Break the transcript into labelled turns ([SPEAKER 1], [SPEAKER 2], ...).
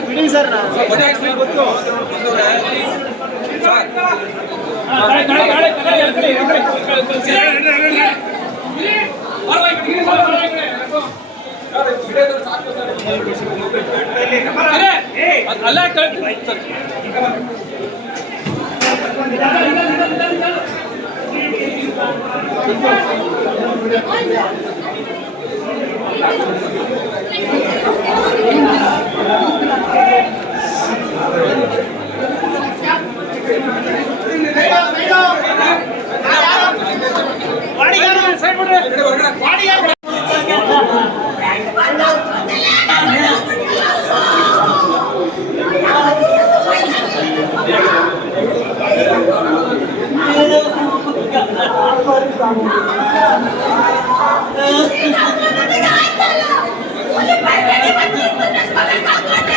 [SPEAKER 1] producer sir ಮೊದಲಿಗೆ ಬಂತು Olha, vai, vai, vai, vai, vai, vai, vai, vai, vai, vai,